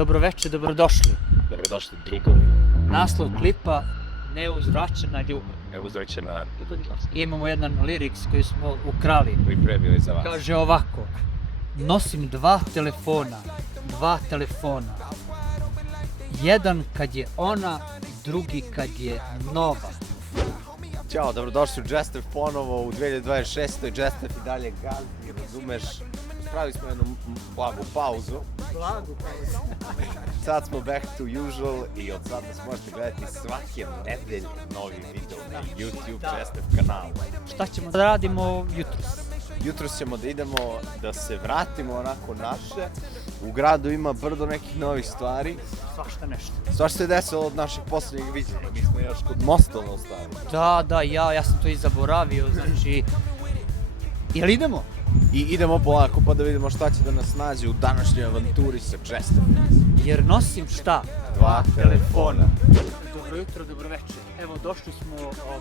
Dobroveče, dobrodošli. Dobrodošli drugovi. Naslov klipa Neuzvraćena ljubav. Neuzvraćena Imamo jedan liriks koji smo ukrali. pripremili za vas. Kaže ovako. Nosim dva telefona. Jedan kad je ona, drugi kad je nova. Ćao, dobrodošli u Jester ponovo u 2026. Jester i dalje gazi, razumeš? Spravili smo jednu blagu pauzu. Sad smo back to usual i od sad nas možete gledati svake nedelje novi video na YouTube Jester kanalu. Šta ćemo da radimo jutros? Jutros ćemo da idemo da se vratimo onako naše. U gradu ima brdo nekih novih stvari. Svašta nešto. Svašta je desilo od naših posljednjih viđenja. Mi smo još kod Mostova ostali. Da, ja sam to i zaboravio, znači... Jel idemo? I idemo polako pa da vidimo šta će da nas nađe u današnjoj avanturi sa Jesterom. Jer nosim šta? Dva telefona. Dobro jutro, dobroveče. Evo, došli smo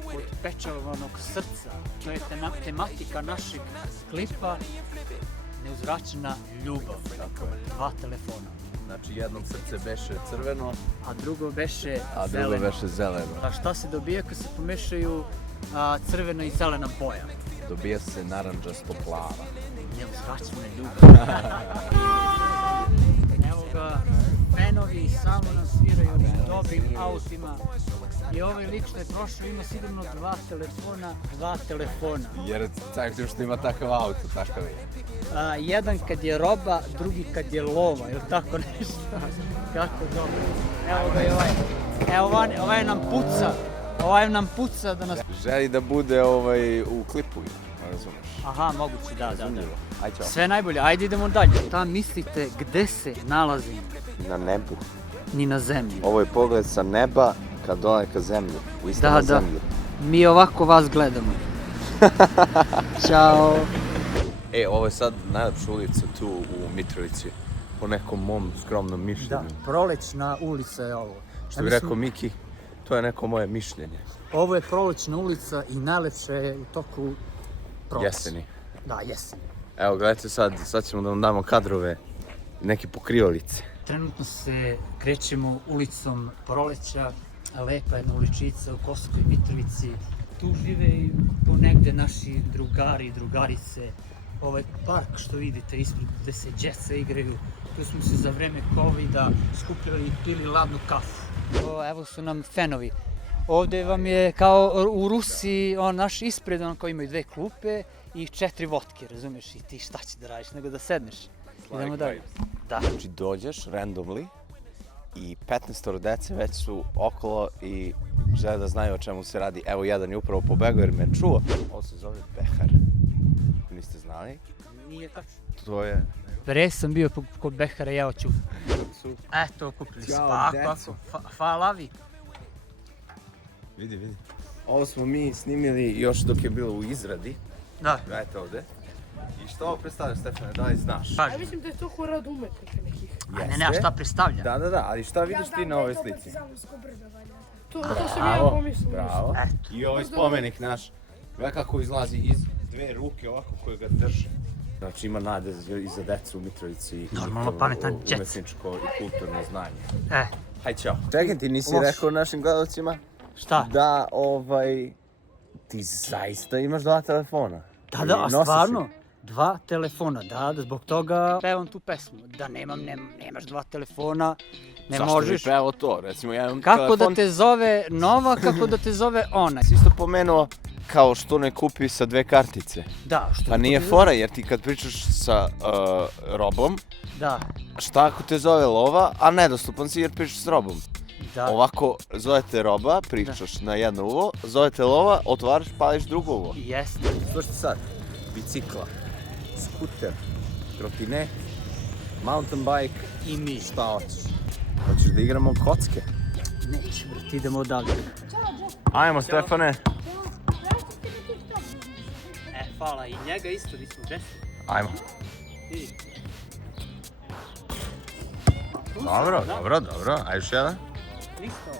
kod pečalovanog srca. To je tematika našeg klipa Neuzvraćena ljubav. Dva telefona. Znači jedno srce beše crveno, A drugo beše a drugo zeleno. beše zeleno. A šta se dobija kad se pomešaju crvena i zelena boja? Dobija se naranđasto plava. Neuzvraćena ljubav. Evo ga, fenovi samo nam sviraju u dobrim autima. I ovaj lik što je prošao ima sigurno dva telefona. Jer cajte što ima takav auto, takav je. Jedan kad je roba, drugi kad je lova, ili tako nešto. Kako dobro. Evo ga i ovaj. Evo ovaj nam puca da nas... Želi da bude u klipu, razumeš? Aha, moguće, da. Ajde, ćao. Sve najbolje, ajde idemo dalje. Šta mislite gde se nalazim? Na nebu. Ni na zemlji. Ovo je pogled sa neba kad dole ka zemlji. Vi ste Da, na da. zemlji. Mi ovako vas gledamo. Ćao. Ovo je sad najlepša ulica tu u Mitrovici. Po nekom mom skromnom mišljenju. Da, prolećna ulica je ovo. Što bi rekao Miki, to je neko moje mišljenje. Ovo je prolećna ulica i najlepše je u toku proleća. Jeseni. Da, jeseni. Evo, gledajte sad ćemo da vam damo kadrove, neke pokrivalice. Trenutno se krećemo ulicom Proleća, lepa jedna uličica u Kosovskoj Mitrovici. Tu žive i ponegde naši drugari i drugarice. Ovaj park što vidite ispred gde se djeca igraju, tu smo se za vreme covida skupljali i pili ladnu kafu. Evo su nam fenovi. Ovdje vam je kao u Rusiji, naš ispred, koji imaju dve klupe i 4 vodke, razumiješ? I ti šta će da radiš, nego da sedneš. Idemo dalje. Da. Znači dođeš randomly i 15 dece već su okolo i žele da znaju o čemu se radi. Evo jedan je upravo pobegao jer me čuo. Ovo se zove Behar. Niste znali? Nije tačno. To je... Pre sam bio kod Behara, jeo ću. Eto, kupili se. Pa kako? Hvala vi. Vidi. Ovo smo mi snimili još dok je bilo u izradi. Da. Gledajte ovde. I što ovo predstavlja, Stefane, da li znaš? Kaži. Ja mislim da je to horad umetnika nekih. Ne, a šta predstavlja? Da, ali šta vidiš ti na ovoj slici? Partizansko brdo, valjda. To sam ja pomislio. Bravo. Eto. I ovaj spomenik naš, gledaj kako izlazi iz dve ruke ovako koje ga drže. Znači ima nade i za decu u Mitrovici. Normalno pametan djec. Umetničko i kulturno znanje. Hajde, čao. Čekaj, ti nisi rekao našim gledalcima šta? da ti zaista imaš dva telefona. Da, a Nosiš stvarno? ih. Dva telefona, da, zbog toga pevam tu pesmu. Da nemaš dva telefona, ne možeš. Zašto bi pevao to? Recimo ja imam Kako telefon... da te zove nova, kako da te zove ona. Si isto pomenuo kao što ne kupi sa dve kartice. Da, što Pa nije fora jer ti kad pričaš sa robom, Da, šta ako te zove lova, a nedostupan si jer pričaš s robom. da. Ovako, zovete roba, pričaš na jedno uvo, zovete lova, otvaraš, pališ drugo uvo. Jeste. Slušajte sad, bicikla, skuter, trotinet, mountain bike, I mi. šta hoćeš? Hoćeš da igramo kocke? Neću, brate, idemo dalje. Ajmo, Stefane. Hvala, i njega isto, mi smo Jester. Ajmo. Vidi. Dobro. Ajde još jedan. Ništa ovo.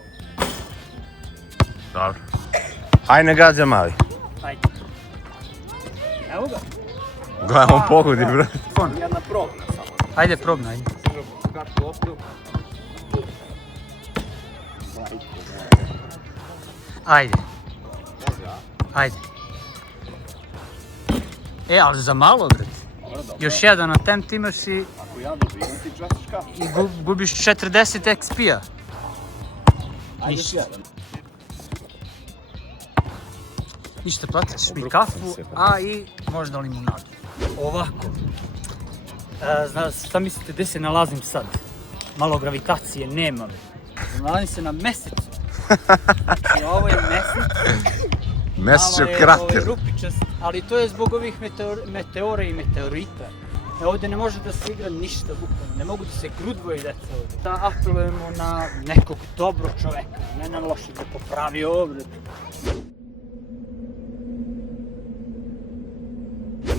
Dobro. Ajde, ne gađa mali. Ajde. Evo ga. Gledaj, on pogodi, brate. Jedna probna samo. Ajde, probna, ajde. skaču loptu. Ajde. Ajde. Ali za malo, brate. Još jedan attempt imaš i Ako ja dobijem, ti častiš kafu. gubiš 40 XP-a. Ajde još Ništa. jedan. Ništa, platit ćeš mi Obrukao kafu, sam se. a i možda limunadu. Ovako. Šta mislite gdje se nalazim sad? Malo gravitacije nemam. Nalazim se na mesecu. Znači ovo je mesec. Mesečev Malo je krater. rupičast, ali to je zbog ovih meteora i meteorita. Ovdje ne može da se igra ništa, bukvalno. Ne mogu da se grudvoju deca ovdje. Da apelujemo na nekog dobrog čoveka, ne na lošeg da popravi ovdje.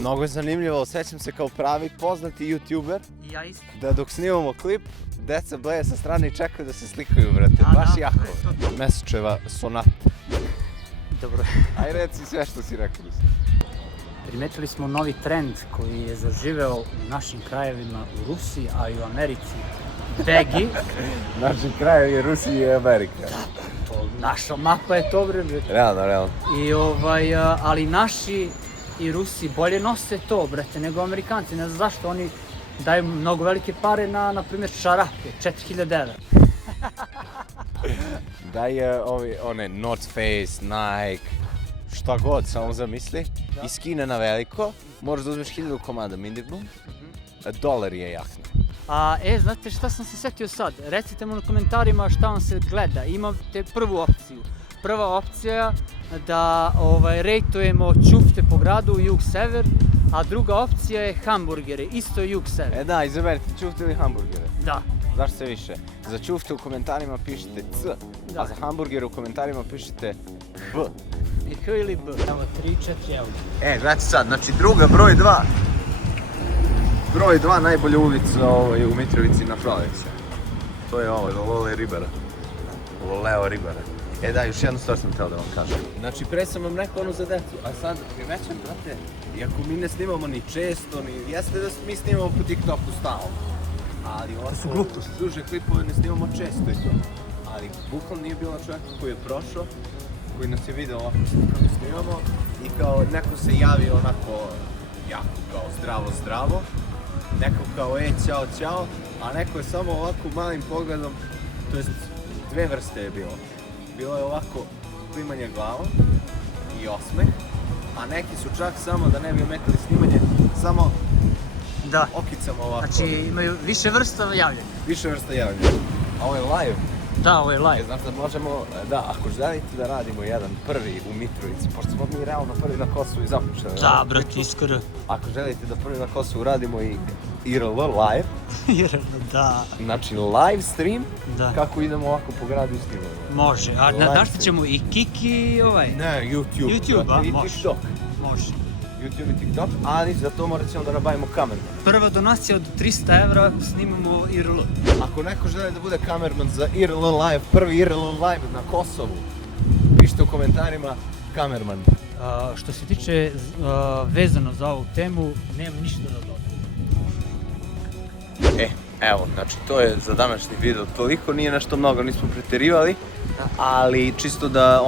Mnogo je zanimljivo, osjećam se kao pravi poznati youtuber, I ja isto. da dok snimamo klip, deca bleje sa strane i čekaju da se slikaju, brate, A, baš da, jako. to je to. Mesečeva sonata. Dobro. Aj reci sve što si rekao. Primetili smo novi trend koji je zaživeo u našim krajevima u Rusiji, a i u Americi. Begi. Naši kraj je Rusija i Amerika. To, naša mapa je to, bre. Realno. I ali naši i Rusi bolje nose to, brate, nego Amerikanci. Ne znam zašto, oni daju mnogo velike pare na primjer, šarape, 4000 €. Da je one North Face, Nike, šta god, samo zamisli. I skine na veliko, moraš da uzmeš 1000 komada minimum, dolar je jakna. Znate šta sam se setio sad? Recite mu u komentarima šta vam se gleda. Imate prvu opciju. Prva opcija da rejtujemo ćufte po gradu jug-sever, a druga opcija je hamburgere, isto jug-sever. Da, izaberite ćufte ili hamburgere. Da. Zašto se više? Za ćufte u komentarima pišite C, Da. a za hamburgere u komentarima pišite B. I H ili B. Evo 3-4 eura. Gledajte sad, znači druga, broj 2. Broj 2 najbolja ulica u Mitrovici na Prolekse. To je Lole Ribara. Loleo Ribara. Da, još jednu stvar sam htio da vam kažem. Znači, pre sam vam rekao ono za decu, a sad primećam, brate, iako mi ne snimamo ni često, ni jeste da mi snimamo po TikToku stalno. Ali ovako, duže klipove ne snimamo često i to. Ali bukvalno nije bilo čovjeka koji je prošao, koji nas je vidio ovako kako snimamo i kao neko se javi onako jako kao zdravo, neko kao ćao, a neko je samo ovako malim pogledom, to jest dve vrste je bilo. Bilo je ovako klimanje glavom i osmeh, a neki su čak samo, da ne bi ometali snimanje, samo Da. okicama ovako. Znači imaju više vrsta javljanja. Više vrsta javljanja. A ovo je live. Da, ovo je live. Znaš da možemo, ako želite da radimo jedan prvi u Mitrovici, pošto smo mi realno prvi na Kosovu i započeli. Da, brate, iskoro. Ako želite da prvi na Kosovu radimo i IRL live, Da. znači live stream, Da. kako idemo ovako po gradu i snimamo. Može. A Live da što stream. ćemo i Kiki Ne, YouTube. YouTube, brate, i može. TikTok. Može. YouTube i TikTok, ali za to morat ćemo da nabavimo kamer. Prva donacija od 300 € snimamo IRL. Ako neko želi da bude kamerman za IRL live, prvi IRL live na Kosovu, pišite u komentarima kamerman. Što se tiče vezano za ovu temu, nemam ništa da dodam. Evo, znači to je za današnji video toliko, nije nešto mnogo, nismo pretjerivali, ali čisto da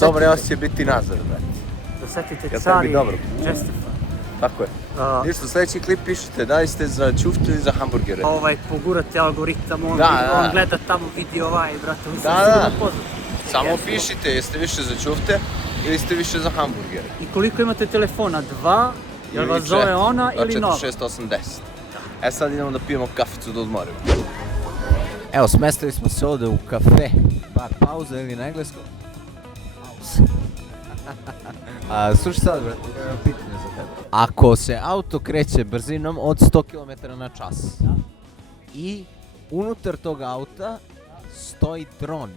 dobar je osjećaj biti nazad, brate. Dosetite Jel car tebi i dobro? Čestefan. Tako je. Ništa, sljedeći klip pišite, da li ste za ćuftu ili za hamburgere. Pogurate algoritam, on gleda tamo, vidi brate, on se sigurno poznat. Samo pišite, jeste više za ćufte ili ste više za hamburgere. I koliko imate telefona? 2? Jel vas zove ona ili nova? 4680. Sad idemo da pijemo kaficu da odmorimo. Evo, smestili smo se ovdje u kafe, bar pauza ili na engleskom. Slušaj sad, brate, imam pitanje za tebe. Ako se auto kreće brzinom od 100 km na čas i unutar tog auta stoji dron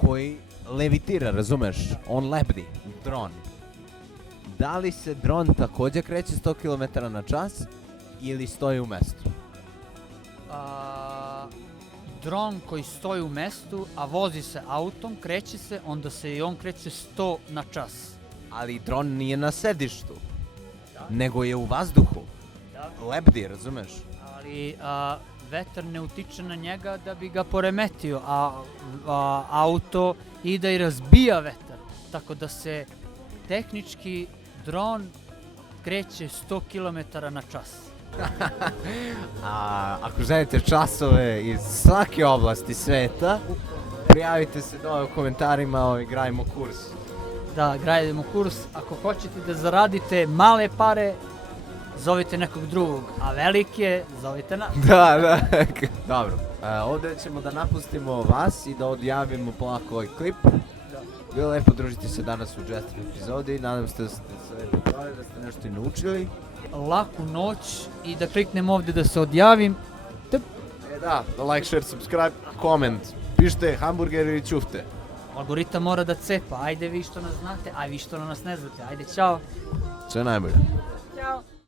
koji levitira, razumeš? On lebdi, dron. Da li se dron također kreće 100 km na čas ili stoji u mestu? Dron koji stoji u mestu, a vozi se autom, kreće se, onda se i on kreće 100 na čas. Ali dron nije na sedištu, nego je u vazduhu. Lebdi, razumeš? Ali vetar ne utiče na njega da bi ga poremetio, a auto ide i razbija vetar. Tako da se tehnički dron kreće 100 km na čas. A ako želite časove iz svake oblasti sveta, prijavite se dole u komentarima, igrajmo kurs. Da, gradimo kurs. Ako hoćete da zaradite male pare, zovite nekog drugog, a velike zovite nas. Da. Dobro. Ovdje ćemo da napustimo vas i da odjavimo polako ovaj klip. Bilo je lepo družiti se danas u Jester epizodi. Nadam se da ste se lepo proveli, da ste nešto i naučili. Laku noć i da kliknem ovdje da se odjavim. Da, like, share, subscribe, comment. Pišite hamburger ili ćufte. Algoritam mora da cepa. Ajde vi što nas znate, a vi što nas ne znate. Ajde, čao. Sve najbolje.